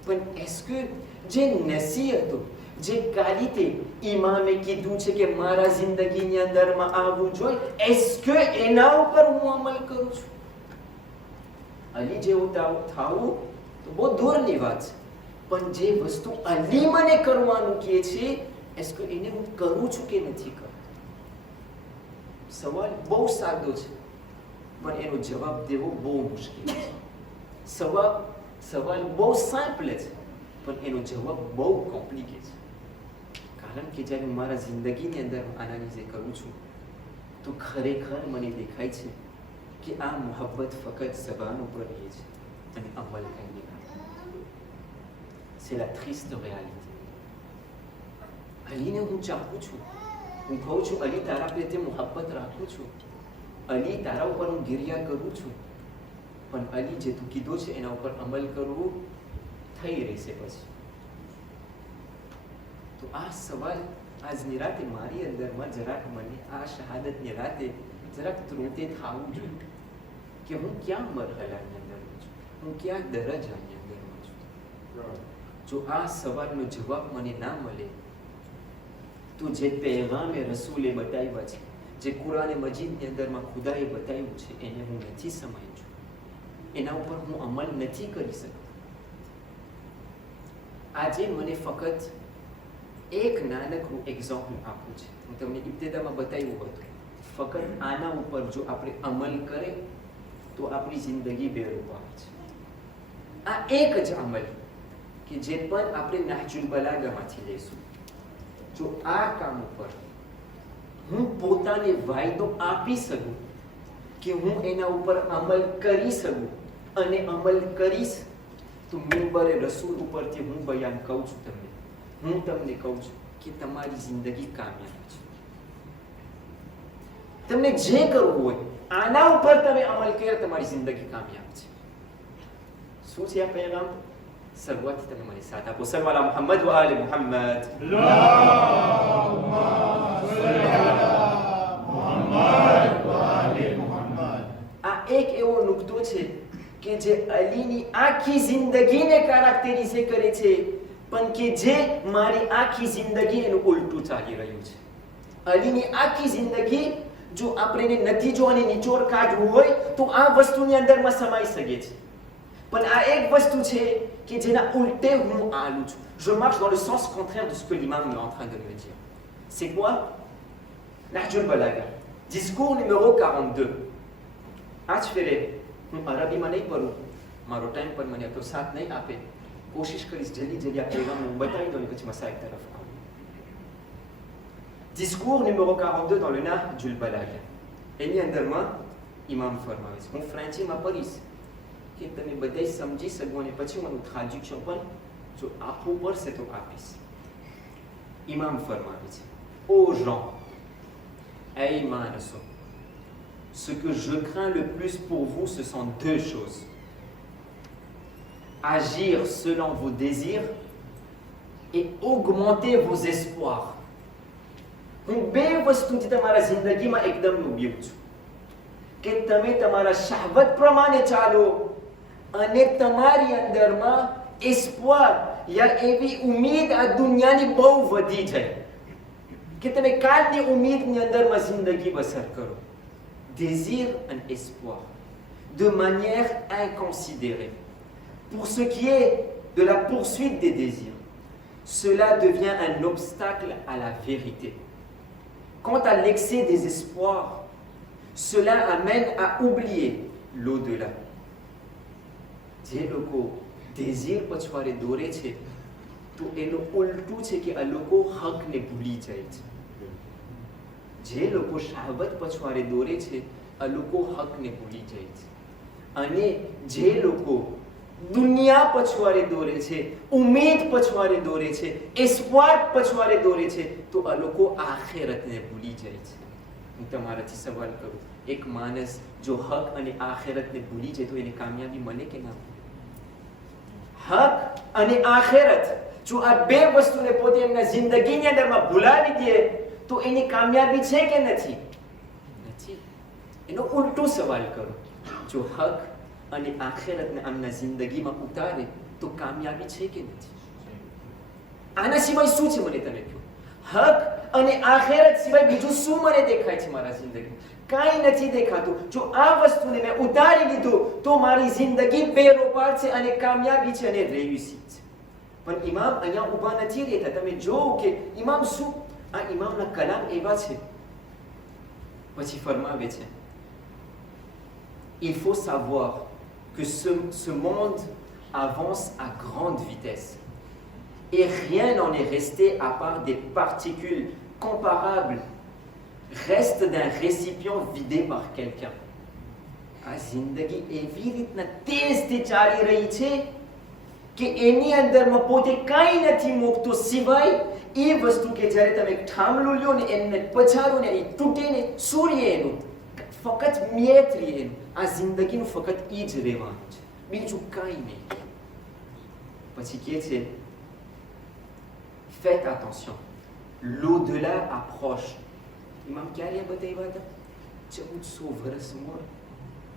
પણ est-ce que જે નસીહતો, જે ક્વોલિટી ઇમામે કીધું છે કે મારા જિંદગીની અંદરમાં આવવું જોઈએ, est-ce que એના ઉપર હું અમલ કરું છું? અલી જેવું થાવું તો બહુ દૂરની વાત છે, પણ જે વસ્તુ અલી મને કરવાનું કહે છે, est-ce que એને હું કરું છું કે નથી કરતો? સવાલ બહુ સાદો છે, પણ એનો જવાબ દેવો બહુ મુશ્કેલ છે. સવાલ બહુ સિમ્પલ છે, પણ એનો જવાબ બહુ કોમ્પ્લિકેટ છે. કારણ કે જ્યારે હું મારા જિંદગીની અંદર એનાલિઝ કરું છું તો ખરેખર મને દેખાય છે કે આ મોહબ્બત ફક્ત જબાન ઉપર રહે છે અને અમલ કંઈ નહીં. C'est la triste réalité. અલીને હું ચાહું છું, હું કહું છું અલી તારા પ્રત્યે મોહબ્બત રાખું છું, અલી તારા ઉપર હું ગિરિયા કરું છું, પણ અલી જે તું કીધું છે એના ઉપર અમલ કરવું થઈ રહેશે પછી. તો આ સવાલ આજની રાતે મારી અંદરમાં જરાક મને આ શહાદતની રાતે જરાક ત્રુટે થવું જોઈએ કે હું ક્યાં મરહલાની અંદરમાં છું, હું ક્યાં દરજ્જાની અંદરમાં છું. જો આ સવાલનો જવાબ મને ના મળે તો જે પૈગામે રસૂલે બતાવ્યા છે, જે કુરાન મજીદની અંદરમાં ખુદાએ બતાવ્યું છે, એને હું નથી સમજ્યો, એના ઉપર હું અમલ નથી કરી શકતો. આજે મને ફક્ત એક નાનકડું એક્ઝામ્પલ આપવું છે. હું તમને ઇબ્તિદામાં બતાવ્યું હતું. ફક્ત આના ઉપર જો આપણે અમલ કરે તો આપણી જિંદગી બેરૂપ આવે છે. આ એક જ અમલ કે જે પણ આપણે નહજુલ બલાગામાંથી લઈશું. જો આ કામ ઉપર હું પોતાને વાયદો આપી શકું કે હું એના ઉપર અમલ કરી શકું અને અમલ કરીશ તો મિંબરે રસૂલ ઉપરથી હું બયાન કહું છું તમને, હું તમને કહું છું કે તમારી જિંદગી કામયાબ છે. તમને જે કરવું હોય આના ઉપર તમે અમલ કર્યો, તમારી જિંદગી કામયાબ છે. શું છે આ પૈગામ? શરૂઆતથી તમે મને સાથ આપો. સલ્લલ્લાહુ મુહમ્મદ વ આલે મુહમ્મદ. આ એક એવો નુકતો છે કે જે અલીની આખી જિંદગીને કારાક્ટરીઝે કરે છે, પણ કે જે મારી આખી જિંદગી એનું ઉલટું ચાલી રહ્યું છે. અલીની આખી જિંદગી જો આપણે નતીજો અને નિચોડ કાઢવું હોય તો આ વસ્તુની અંદરમાં સમાઈ શકે છે, પણ આ એક વસ્તુ છે કે જેના ઉલટે હું આલું છું. Je marche dans le sens contraire de ce que l'imam est en train de me dire. C'est quoi? Nahjul Balagha, discours numéro 42. આજ ફેરે હું અરબીમાં નહીં પઢું, મારો ટાઈમ પર મને તો સાથ નહીં આપે. કોશિશ કરીશ જલ્દી આ પેગામ હું બતાવી દઉં પછી મસાઇલ તરફ આવું. Discours numéro 42 dans le Nahjul Balagha. એની અંદરમાં ઇમામ ફરમાવે છે. હું ફ્રેન્ચીમાં પઢીશ કે તમે બધા સમજી શકો અને પછી મને ટ્રાન્ઝેક્શન પણ જો આપવું પડશે તો આપીશ. ઇમામ ફરમાવે છે, ô gens, ay માણસો, ce que je crains le plus pour vous, ce sont deux choses. Agir selon vos désirs et augmenter vos espoirs. હું બે વસ્તુથી તમારા જિંદગીમાં એકદમ ઉભ્યો છું કે તમે તમારા શાહવત પ્રમાણે ચાલો અને તમારી અંદરમાં એસ્પોર યા એવી ઉમ્મીદ આ દુનિયાની બહુ વધી જાય કે તમે કાલની ઉમ્મીદની અંદરમાં જિંદગી બસર કરો. Désir et espoir de manière inconsidérée. Pour ce qui est de la poursuite des désirs, cela devient un obstacle à la vérité. Quant à l'excès des espoirs, cela amène à oublier l'au-delà. જે લોકો désir પછવાડે દોરે છે તો એનું ઉલટું છે કે આ લોકો હકને ભૂલી જાય છે. જે લોકો શાહવત પછવાડે દોરે છે આ લોકો હકને ભૂલી જાય છે. અને જે લોકો દુનિયા પછવાડે દોરે છે, ઉમેદ પછવાડે દોરે છે, એસ્પોર પછવાડે દોરે છે તો આ લોકો આખિરતને ભૂલી જાય છે. હું તમારાથી સવાલ કરું, એક માણસ જો હક અને આખિરતને ભૂલી જાય તો એને કામયાબી મળે કે ના? હક અને આખિરત જો આ બે વસ્તુને પોતે એમના જિંદગીની અંદરમાં ભૂલાવી દે તો એની કામયાબી છે કે નથી? નથી. એનો ઉલટો સવાલ કરો, જો હક અને આખિરતને આમના જિંદગીમાં ઉતારે તો કામયાબી છે કે નથી? આના સિવાય શું છે મને તમે કહો? હક અને આખિરત સિવાય બીજું શું મને દેખાય છે મારા જિંદગી? કાંઈ નથી દેખાતું. જો આ વસ્તુને મેં ઉતારી લીધું તો મારી જિંદગી બેરોપાર છે અને કામયાબી છે અને રેયુસી છે. પણ ઇમામ અહીંયા ઊભા નથી રહેતા. તમે જોવો કે ઇમામ શું, આ ઇમામના કલામ એવા છે. પછી ફરમાવે છે, il faut savoir que ce monde avance à grande vitesse et rien n'en est resté à part des particules comparables restent d'un récipient vidé par quelqu'un. આ જિંદગી એવી રીતના તેજથી ચાલી રહી છે કે એની અંદરમાં પોતે કાંઈ નથી મૂકતું સિવાય એ વસ્તુ કે જ્યારે તમે ઠામલું લ્યો ને એને પછાડો ને એ તૂટે ને સૂર્ય એનું ફક્ત મેત રહે એનું. આ જિંદગીનું ફક્ત એ જ રહેવાનું છે, બીજું કાંઈ નહીં. પછી કહે છે, faites attention, l'au-delà approche. ઇમામ ક્યારે બતાવ્યા હતા? 1400 વર્ષ મોર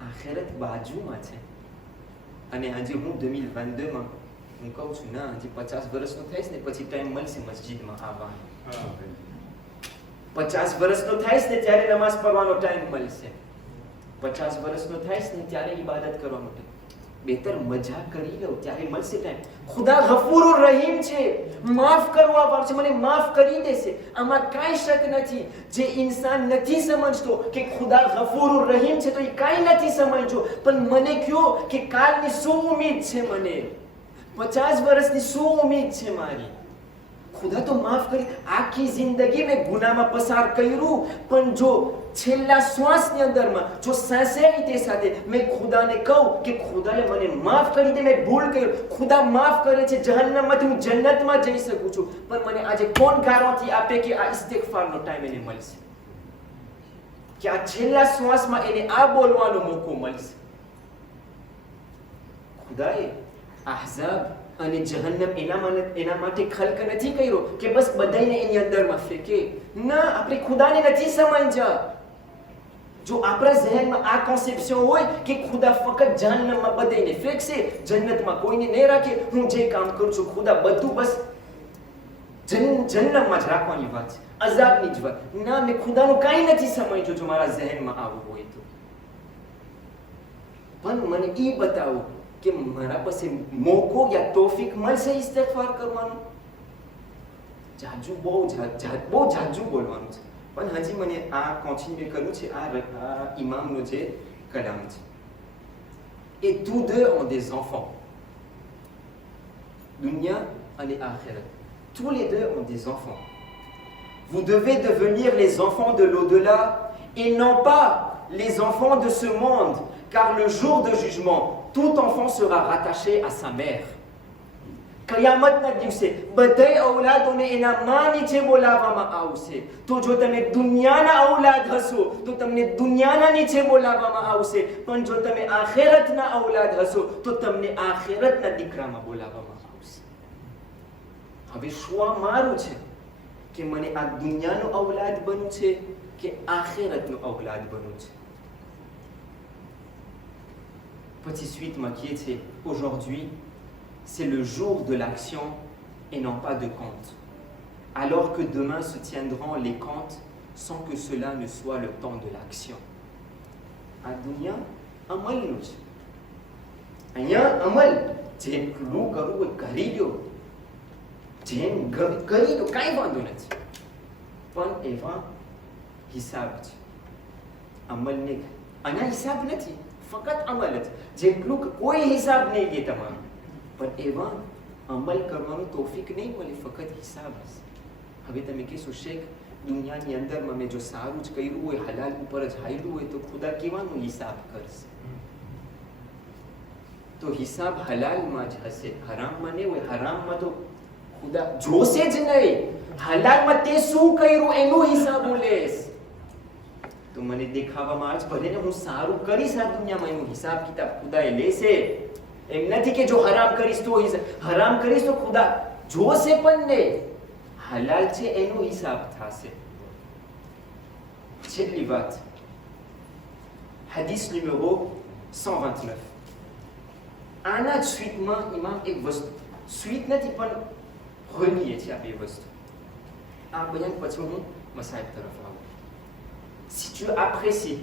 આખેરત બાજુમાં છે. અને હજી હું 2022માં હું કહું છું ના હજી 50 વર્ષનો થઈશ ને પછી ટાઈમ મળશે મસ્જિદમાં આવવાનો. 50 વર્ષનો થઈશ ને ત્યારે નમાઝ પઢવાનો ટાઈમ મળશે. 50 વર્ષનો થઈશ ને ત્યારે ઇબાદત કરવાનો ટાઈમ. બેતર મજા કરી લો ત્યારે મળશે ટાઈમ. ખુદા ગફૂર રહીમ છે, માફ કરવા વાળો છે, મને માફ કરી દેશે. આમાં કાંઈ શક નથી. જે ઇન્સાન નથી સમજતો કે ખુદા ગફૂર રહીમ છે તો એ કાંઈ નથી સમજતો. પણ મને કયો કે કાલની શું ઉમ્મીદ છે? મને 50 વર્ષની શું ઉમ્મીદ છે મારી? ખુદા તો માફ કરી. આખી જિંદગી મેં ગુનામાં પસાર કર્યું, પણ જો છેલ્લા શ્વાસની અંદરમાં જો સિન્સિયરિટી સાથે મેં ખુદાને કહું કે ખુદાએ મને માફ કરી દે, મેં ભૂલ કર્યું, ખુદા માફ કરે છે, જહન્નમમાંથી હું જન્નતમાં જઈ શકું છું. પણ મને આજે કોણ ગારંટી આપે કે આ ઇસ્તિગફારનો ટાઈમ એને મળશે, કે આ છેલ્લા શ્વાસમાં એને આ બોલવાનો મોકો મળશે? ખુદાએ ahzab અને જહન્નમ એના માટે ખલક નથી કર્યો કે બસ બધાને એની અંદરમાં ફેંકે. ના, આપણે ખુદાને નથી સમજ્યા. જો આપણા ઝહેનમાં આ કોન્સેપ્શન હોય કે ખુદા ફક્ત જહન્નમમાં બધાને ફેંકશે, જન્નતમાં કોઈને નહીં રાખે, હું જે કામ કરું છું ખુદા બધું બસ જન્નતમાં જ રાખવાની વાત છે, અઝાબની જ વાત. ના, મેં ખુદાનું કાંઈ નથી સમજ્યું. જો મારા ઝહેનમાં આવું હોય તો પણ મને એ બતાવો કે મારા પાસે મોકો યા તોફીક મળશે ઇસ્તિગફાર કરવાનું. બહુ જાજુ બોલવાનું છે, પણ હજી મને આ કોન્ટિન્યુ કરવું છે. આ ઇમામનો જે કલામ છે, et tous deux ont des enfants. Dunya et akhirat, tous les deux ont des enfants. Vous devez devenir les enfants de l'au-delà et non pas les enfants de ce monde, car le jour de jugement tout enfant sera rattaché à sa mère. કયામતના દિવસે બધાય ઔલાદોને એના માં નીચે બોલાવવામાં આવશે. તો જો તમે દુનિયાના ઔલાદ હશો તો તમને દુનિયાના નીચે બોલાવવામાં આવશે, પણ જો તમે આખિરતના ઔલાદ હશો તો તમને આખિરતના દીકરામાં બોલાવવામાં આવશે. હવે શું આ મારું છે કે મને આ દુનિયાનું ઔલાદ બનવું છે કે આખિરતનું ઔલાદ બનવું છે? Petit suite m'inquiète, c'est aujourd'hui, c'est le jour de l'action et non pas de compte. Alors que demain se tiendront les comptes sans que cela ne soit le temps de l'action. À dunya, amal nous. Aya amal, જેટલું કરવું હોય કરી લો, જેમ કરી લો, કાંઈ વાંધો નથી. પણ એવા હિસાબ છે, અમલ નહીં. આના હિસાબ નથી, ફક્ત અમલ જ. જેટલું કોઈ હિસાબ નહીં લે તમારો, પણ એવા અમલ કરવાનું તોફીક નહીં મળે, ફક્ત હિસાબ હશે. હવે તમે કહેશો શેખ દુનિયાની અંદરમાં મેં જો સારું જ કર્યું હોય, હલાલ ઉપર જ હાલ્યું હોય તો ખુદા કેવાનું હિસાબ કરશે? તો હિસાબ હલાલમાં જ હશે, હરામમાં નહીં હોય. હરામમાં તો ખુદા જોશે જ નહીં. હલાલમાં તે શું કર્યું એનો હિસાબ હું લઈશ. તો મને દેખાવામાં આવે છે ભલે ને હું સારું કરીશ આ દુનિયામાં, એનો હિસાબ કિતાબ ખુદા લેશે. એમ નથી કે જો હરામ કરીશ તો હરામ કરીશ તો ખુદા જોશે પણ નહીં. હલાલ છે એનો હિસાબ થશે. છેલ્લી વાત, hadith numéro 129. આના જ સ્વીટમાં ઇમામ એક વસ્તુ, સ્વીટ નથી પણ હોલીએ છે આ બે વસ્તુ. આ બયાન પછી હું મસાઇલ તરફ આવું. Si tu apprécies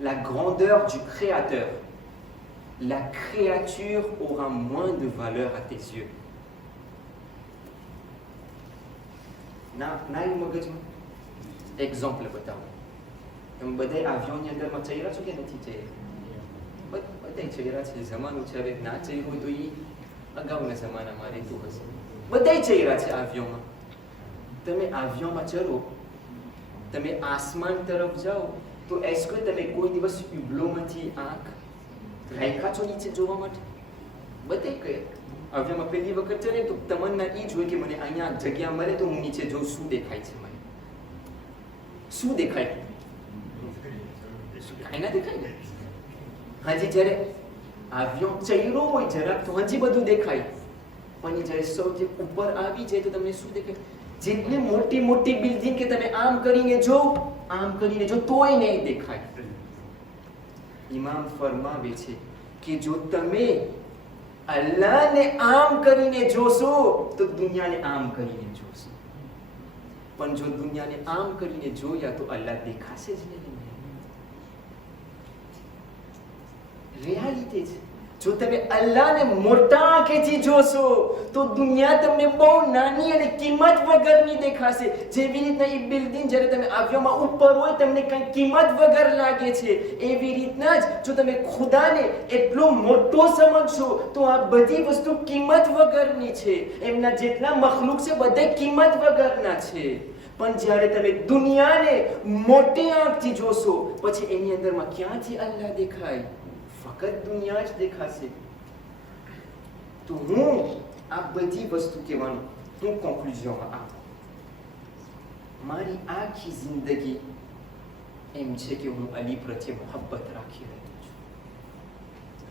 la grandeur du Créateur, la créature aura moins de valeur à tes yeux. ના મગજમાં એક્ઝામ્પલ બતાવો. તમે બધા આવ્યોની અંદરમાં ચહેરા છો કે નથી ચહેરા? બધા ચહેરા છે. જમાનું છે, હવે ના ચહેરો હોય તો એ અગાઉના જમાનામાં રહેતું હશે. બધા ચહેરા છે આવ્યોમાં. તમે આવ્યોમાં ચરો, તમે આસમાન તરફ જાઓ તો એસ્કો તમે કોઈ દિવસ યુબ્લોમાંથી આંખ રાખ્યા છો નીચે જોવા માટે? બધે કહે આવ્યામાં પહેલી વખત ચડે તો તમન્ના એ જ હોય કે મને અહીંયા જગ્યા મળે તો હું નીચે જોઉં શું દેખાય છે. મને શું દેખાય? કાંઈ ના દેખાય ને. હાજી જ્યારે આવ્યો ચહેરો હોય જરાક તો હજી બધું દેખાય, પણ જ્યારે સૌથી ઉપર આવી જાય તો તમને શું દેખાય? જેટલી મોટી મોટી બિલ્ડિંગ કે તમે આમ કરીને જો તોય નહીં દેખાય. ઇમામ ફરમાવે છે કે જો તમે અલ્લાહને આમ કરીને જોશો તો દુનિયાને આમ કરીને જોશો, પણ જો દુનિયાને આમ કરીને જોયા તો અલ્લાહ દેખાશે જ નહીં. રિયાલિટી છે. જો તમે અલ્લાહને મોટા આંખેથી જોશો તો દુનિયા તમને બહુ નાની અને કિંમત વગરની દેખાશે. જેવી રીતના એ બિલ્ડિંગ જ્યારે તમે આવ્યોમાં ઉપર હોય તમને કંઈ કિંમત વગર લાગે છે, એવી રીતના જ જો તમે ખુદાને એટલો મોટો સમજશો તો આ બધી વસ્તુ કિંમત વગરની છે. એમના જેટલા મખલુક છે બધા કિંમત વગરના છે. પણ જ્યારે તમે દુનિયાને મોટી આંખથી જોશો પછી એની અંદરમાં ક્યાંથી અલ્લાહ દેખાય? ફક્ત દુનિયા જ દેખાશે. તો હું આ બધી વસ્તુ કહેવાનું હું કોન્ક્લુઝનમાં આપું. મારી આખી જિંદગી એમ છે કે હું અલી પ્રત્યે મોહબ્બત રાખી રહ્યો છું.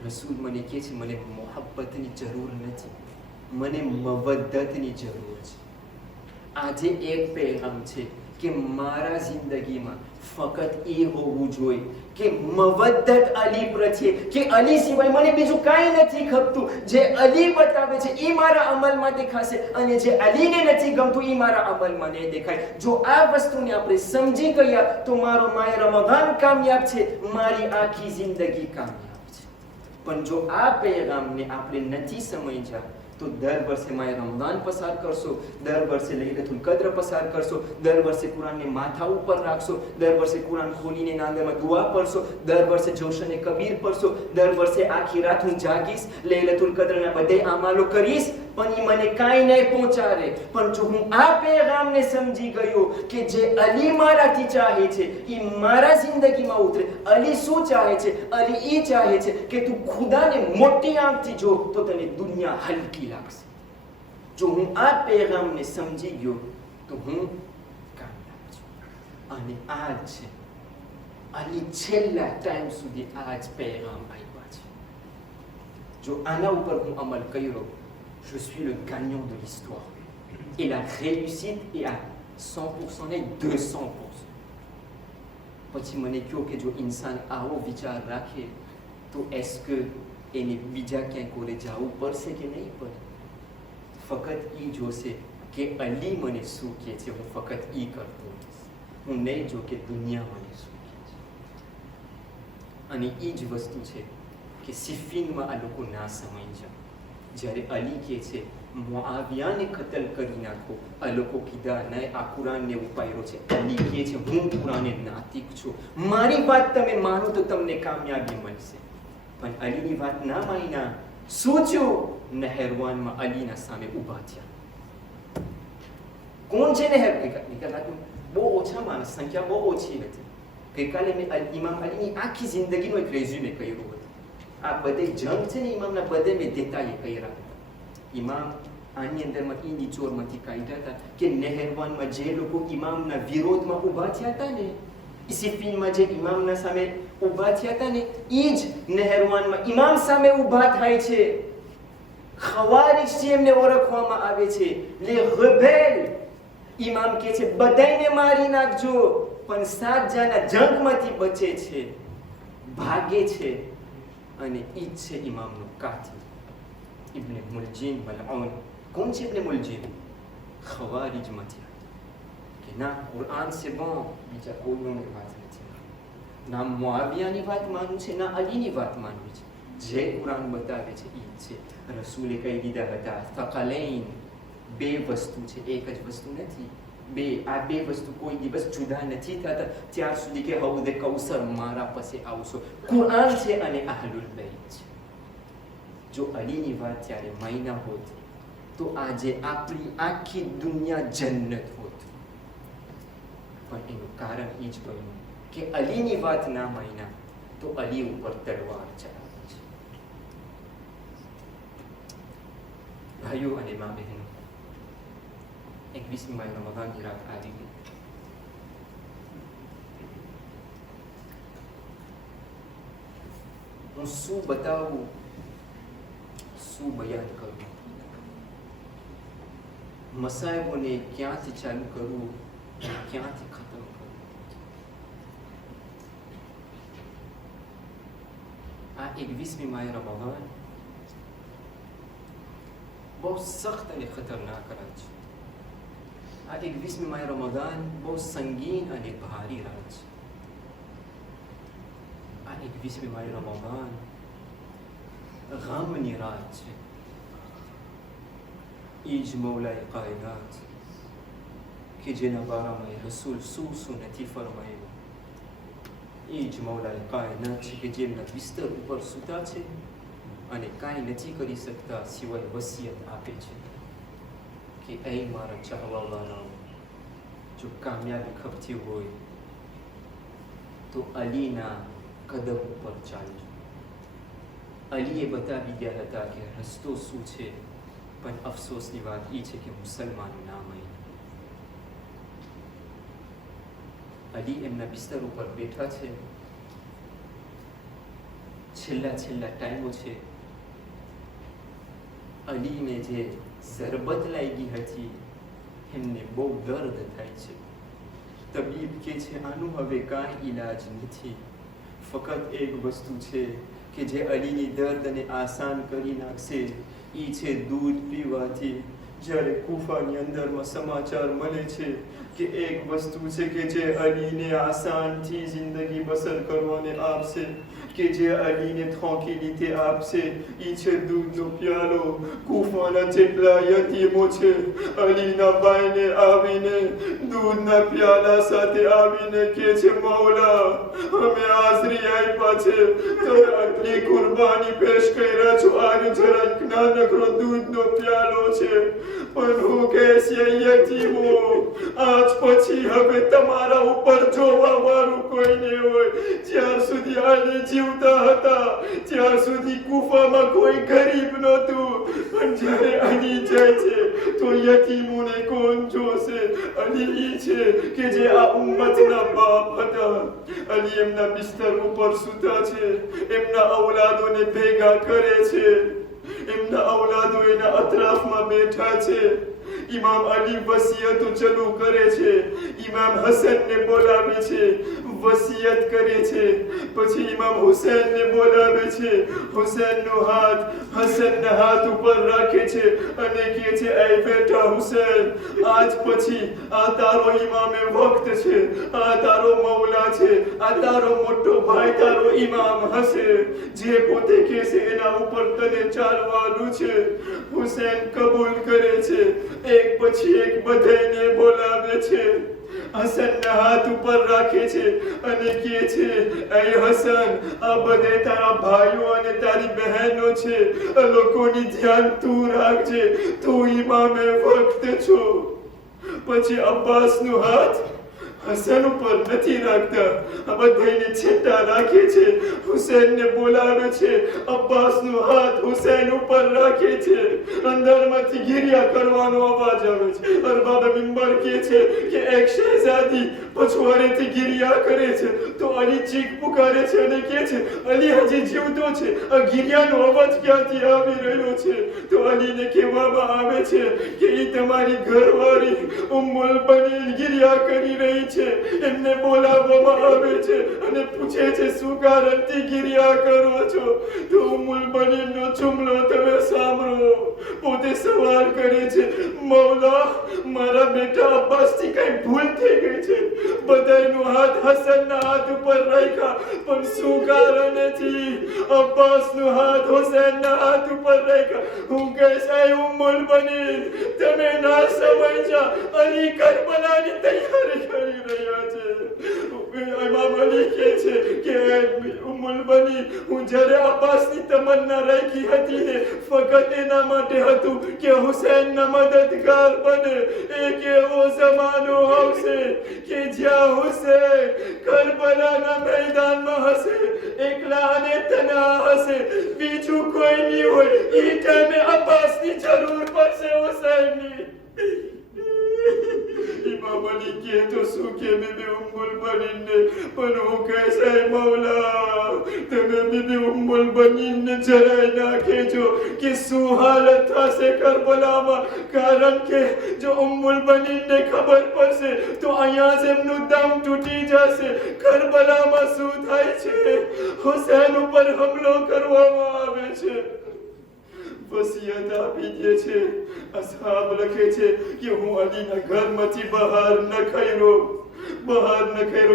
રસૂલ મને કહે છે મને મોહબ્બતની જરૂર નથી, મને મવદ્દતની જરૂર છે. આજે એક પેગામ છે કે મારા જિંદગીમાં ફક્ત એ હોવું જોઈએ કે મવદ્દત અલી પ્રત્યે, કે અલી સિવાય મને બીજું કાંઈ નથી ખપતું. જે અલી બતાવે છે એ મારા અમલમાં દેખાશે અને જે અલીને નથી ગમતું એ મારા અમલમાં નહીં દેખાય. જો આ વસ્તુને આપણે સમજી ગયા તો મારો માહ રમઝાન કામયાબ છે, મારી આખી જિંદગી કામયાબ છે. પણ જો આ પેગામને આપણે નથી સમજ્યા તો દર વર્ષે માહ રમઝાન પસાર કરશો, દર વર્ષે લૈલતુલ કદ્ર પસાર કરશો, દર વર્ષે કુરાનને માથા ઉપર રાખશો, દર વર્ષે કુરાન ખોલીને નાંદમાં દુઆ પડશો, દર વર્ષે જોશને કબીર પડશો, દર વર્ષે આખી રાત હું જાગીશ, લૈલતુલ કદ્રના બધે અમાલો કરીશ, પણ એ મને કાંઈ નહીં પહોંચાડે. પણ જો હું આ પેગામને સમજી ગયો કે જે અલી મારાથી ચાહે છે એ મારા જિંદગીમાં ઉતરે. અલી શું ચાહે છે? અલી એ ચાહે છે કે તું ખુદાને મોટી આંખથી જો તો તને દુનિયા હલકી લાગશે. જો હું આ પેગામને સમજી ગયો તો હું કામયાબ છું. અને આ જ છે અલી છેલ્લા ટાઈમ સુધી આ જ પેગામ આપ્યા છે. જો આના ઉપર હું અમલ કર્યો, je suis le gagnant de l'histoire. Et la réussite est à 100% et 200%. પછી મને કહો કે જો ઇન્સાન આવો વિચાર રાખે તો એસ કે એને બીજા ક્યાંય કોરે જવું પડશે કે નહીં પડે? ફક્ત એ જોશે કે અલી મને શું કહે છે, હું ફક્ત એ કરતો રહીશ. હું નહીં જો કે દુનિયા મને શું કહે છે. અને એ જ વસ્તુ છે કે સિફીનમાં આ લોકો ના સમજ્યા. જ્યારે અલી કહે છે મુઆવિયાને કતલ કરી નાખો, આ લોકો કીધા નહીં આ કુરાનને ઉપાડ્યો છે. અલી કહે છે હું કુરાને નાતિક છું, મારી વાત તમે માનો તો તમને કામયાબી મળશે. પણ અલીની વાત ના માન્યા. શું થયું? નહેરવાનમાં અલીના સામે ઊભા થયા. કોણ છે નહેર? બહુ ઓછા માણસ, સંખ્યા બહુ ઓછી હતી. ગઈકાલે મેં ઇમામ અલીની આખી જિંદગીનો એક રેઝ્યુમે કર્યો હતો. આ બધે જંગ છે ને ઇમામના બધે મેં દેતાએ કર્યા હતા. ઇમામ આની અંદરમાં એ નિચોડમાંથી કાઢ્યા હતા કે નહેરવાનમાં જે લોકો ઇમામના વિરોધમાં ઊભા થયા હતા ને, સિફીનમાં જે ઇમામના સામે ઊભા થયા હતા ને એ જ નહેરવાનમાં ઇમામ સામે ઊભા થાય છે. ખવારીજથી એમને ઓળખવામાં આવે છે, લે રિબેલ. ઇમામ કહે છે બધાને મારી નાખજો, પણ 7 જણા જંગમાંથી બચે છે, ભાગે છે. અને ઈ જ છે ઇમામનો કાતિલ ઇબ્ન મુલજીમ મલઉન. કોણ છે ઇબ્ન મુલજીમ? ખવારીજમાંથી કે ના કુરાન સે bon, બીજા કોઈની વાત નથી. ના મુઆવિયાની વાત માનવું છે, ના અલીની વાત માનવી છે. જે કુરાન બતાવે છે ઈ જ છે. રસૂલે કહી દીધા હતા થકલૈન, બે વસ્તુ છે, એક જ વસ્તુ નથી. આ બે વસ્તુ કોઈ દિવસ જુદા નથી થતા ત્યાર સુધી કે હૌદે કૌસર મારા પાસે આવશો. કુરાન છે અને અહલુલ બૈત છે. જો અલીની વાત ત્યારે માયના હોત તો આજે આપણી આખી દુનિયા જન્નત હોત. પણ એનું કારણ એ જ બન્યું કે અલીની વાત ના માયના તો અલી ઉપર તલવાર ચલાવે છે. ભાઈઓ અને મા બહેનો, 21મી માહ રમઝાનની રાત આવી ગઈ. હું શું બતાવું, શું બયાન કરું? મસાયબોને ક્યાંથી ચાલુ કરવું અને ક્યાંથી ખતમ કરવું. આ 21મી માહ રમઝાન બહુ સખ્ત અને ખતરનાક રાત છે. આ 21મી માહ રમઝાન બહુ સંગીન અને ભારી રાત છે. આ 21મી માહ રમઝાન ગમની રાત છે. ઈજ મૌલાએ કાયનાત કે જેના બારામાં રસૂલ શું નથી ફરમાયું. ઈજ મૌલાએ કાયનાત છે કે જેમના બિસ્તર ઉપર સૂતા છે અને કાંઈ નથી કરી શકતા સિવાય વસિયત આપે છે કે એ મારા ચાહવાવાળાઓ, જો કામયાબી ખપતી હોય તો અલીના કદમ ઉપર ચાલજો. અલીએ બતાવી ગયા હતા કે રસ્તો શું છે, પણ અફસોસની વાત એ છે કે મુસલમાનો ના માન્યા. અલી એમના બિસ્તર ઉપર બેઠા છે. છેલ્લા ટાઈમો છે. અલીને જે ઝરબત લાગી હતી એમને બહુ દર્દ થાય છે. તબીબ કે છે આનું હવે કાંઈ ઈલાજ નથી, ફક્ત એક વસ્તુ છે કે જે અલીની દર્દને આસાન કરી નાખશે, એ છે દૂધ પીવાથી. જ્યારે કુફાની અંદરમાં સમાચાર મળે છે કે એક વસ્તુ છે કે જે અલીને આસાનથી જિંદગી બસર કરવાને આપશે, કે જે અલીને થોંકી લીધે આપશે, એ છે દૂધનો પ્યાલો. કુફાના જેટલા યતીમો છે અલીના ભાઈને આવીને દૂધના પ્યાલા સાથે આવીને કે છે મૌલા અમે હાજરી આપ્યા છે, તમે આટલી કુરબાની પેશ કર્યા છો, આને જરાક નાનકડો દૂધનો પ્યાલો છે, પણ હું કહેશે યતીમો આજ પછી હવે તમારા ઉપર જોવા વાળું કોઈ નહીં હોય. જ્યાર સુધી અલી જીવતા હતા ત્યાર સુધી કુફામાં કોઈ ગરીબ નહોતું, પણ જ્યારે અલી જાય છે તો યતીમોને કોણ જોશે? અલી ઈ છે કે જે આ ઉમ્મતના બાપ હતા. અલી એમના બિસ્તર ઉપર સૂતા છે, એમના ઔલાદોને ભેગા કરે છે, એમના ઔલાદો એના અતરાફમાં બેઠા છે. ઇમામ અલી વસિયત ચાલુ કરે છે. ઇમામ હસનને બોલાવે છે, વસિયત કરે છે. પછી ઇમામ હુસૈનને બોલાવે છે, હુસૈનનો હાથ હસનના હાથ ઉપર રાખે છે અને કહે છે એ બેટા હુસૈન, આજ પછી આ તારો ઇમામે વક્ત છે, આ તારો મૌલા છે, આ તારો મોટો ભાઈ તારો ઇમામ હશે, જે પોતે કહેશે એના ઉપર તને ચાલવાનું છે. હુસૈન કબૂલ કરે છે. એક પછી એક બધાને બોલાવે છે, હસનના હાથ ઉપર રાખે છે અને કહે છે એ હસન, આ બધે તારા ભાઈઓ અને તારી બહેનો છે, લોકોની ધ્યાન તું રાખજે, તું ઇમામે વક્ત છો. પછી અબ્બાસનો હાથ હસન ઉપર નથી રાખતા, આ બધાને છેટા રાખે છે. હુસૈનને બોલાવે છે, અબ્બાસનો હાથ હુસૈન ઉપર રાખે છે. અંદરમાંથી ગિરિયા કરવાનો અવાજ આવે છે. અરબાબ મિંબર કહે છે કે એક શહેઝાદી પછવાડેથી ગિરિયા કરે છે તો અલી ચીખ પુકારે છે અને કહે છે અલી હજી જીવતો છે, આ ગિરિયાનો અવાજ ક્યાંથી આવી રહ્યો છે? તો અલીને કહેવામાં આવે છે કે એ તમારી ઘરવાળી ઉમ્મુલ બનીન ગિરિયા કરી રહી છે. એમને બોલાવવામાં આવે છે અને પૂછે છે શું કારણથી ગિરિયા કરો છો? તો ઉમ્મુલ બનીનનો જુમલો તમે સાંભળો. પોતે સવાલ કરે છે મૌલા, મારા બેટા અબ્બાસથી કઈ ભૂલ થઈ ગઈ છે, બધાનો હાથ હસનના હાથ ઉપર રાખ્યા, પણ શું કારણથી અબ્બાસનો હાથ હુસૈનના હાથ ઉપર રાખ્યા? હું કહીશ એ ઉમ્મુલ બનીન, તમે ના સમજ્યા, અલી કરબલાની તૈયારી કરી રહ્યા છે. ઇમામ અલી કહે છે કે ઉમ્મુલ બનીન, હું જ્યારે અબ્બાસની તમન્ના રાખી હતી ને ફક્ત એના માટે હતું કે હુસૈનના મદદગાર બને. એક એવો જમાનો આવશે કે જ્યાં હુસૈન કરબલાના મેદાનમાં હશે, એકલા અને તના હશે, બીજું કોઈ નહીં હોય. એ ટાઈમે અબ્બાસની જરૂર પડશે હુસૈનની. ઇમામ અલી કહે તો શું કે બીબી ઉમ્મુલ બનીનને, પણ હું કહેશે મૌલા તમે બીબી ઉમ્મુલ બનીનને જરાય ના કહેજો કે શું હાલત થશે કરબલામાં, કારણ કે જો ઉમ્મુલ બનીનને ખબર પડશે તો અહીંયા જ એમનું દમ તૂટી જશે. કરબલામાં શું થાય છે? હુસૈન ઉપર હુમલો કરવામાં આવે છે. વસિયત આપી દે છે. અસહાબ લખે છે કે હું અલીના ઘરમાંથી બહાર ન ખૈરો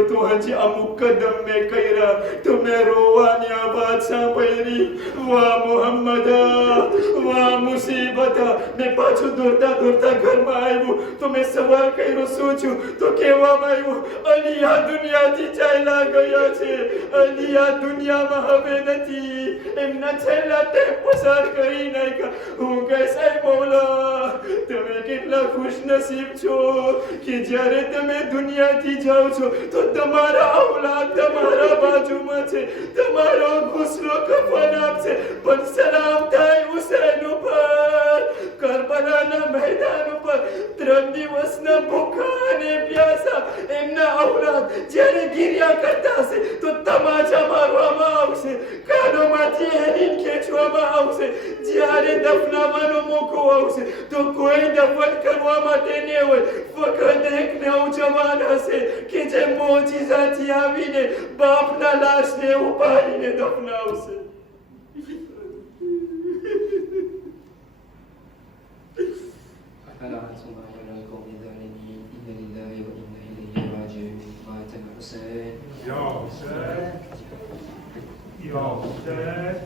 તો હજી અમુક કદમ મેં કર્યા તો મેં રોવાની આ વાત સાંભળી. વાહ મુહમ્મદા, વાહ મુસીબતા. મેં પાછું દોડતા ઘરમાં આવ્યું તો મેં સવાલ કર્યો શું છું તો કહેવામાં આવ્યું અલી આ દુનિયાથી ચાલ્યા ગયા છે. અલી આ દુનિયામાં હવે નથી. એમના છેલ્લા ટેપ પસાર કરી નાખ્યા. હું કહીશ એ મૌલા તમે કેટલા ખુશનસીબ છો કે જ્યારે તમે દુનિયાથી જાઓ છો તો તમારા ઔલાદ તમારા બાજુમાં છે, તમારો ઘોંસલો કફન આપશે. પણ સલામ થાય હુસૈન ઉપર. કરબલાના મેદાન ઉપર 3 દિવસના ભૂખા અને પ્યાસા એમના ઔલાદ જ્યારે ગિર્યા કરતા હશે તો તમાચા મારવામાં આવશે, કાનોમાંથી હેરીન ખેંચવામાં આવશે. જ્યારે દફનાવવાનો મોકો આવશે તો કોઈ દફન કરવા માટે ન હોય, ફક્ત એક નવજવાન હશે કે જે મોજીઝાથી આવીને બાપના લાશને ઉપાડીને દફનાવશે. أفلا أنتم على القوم الظالمين إن لله وإنا إليه راجعون مات الحسين Ya Hüseyin. Ya Hüseyin.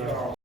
Ya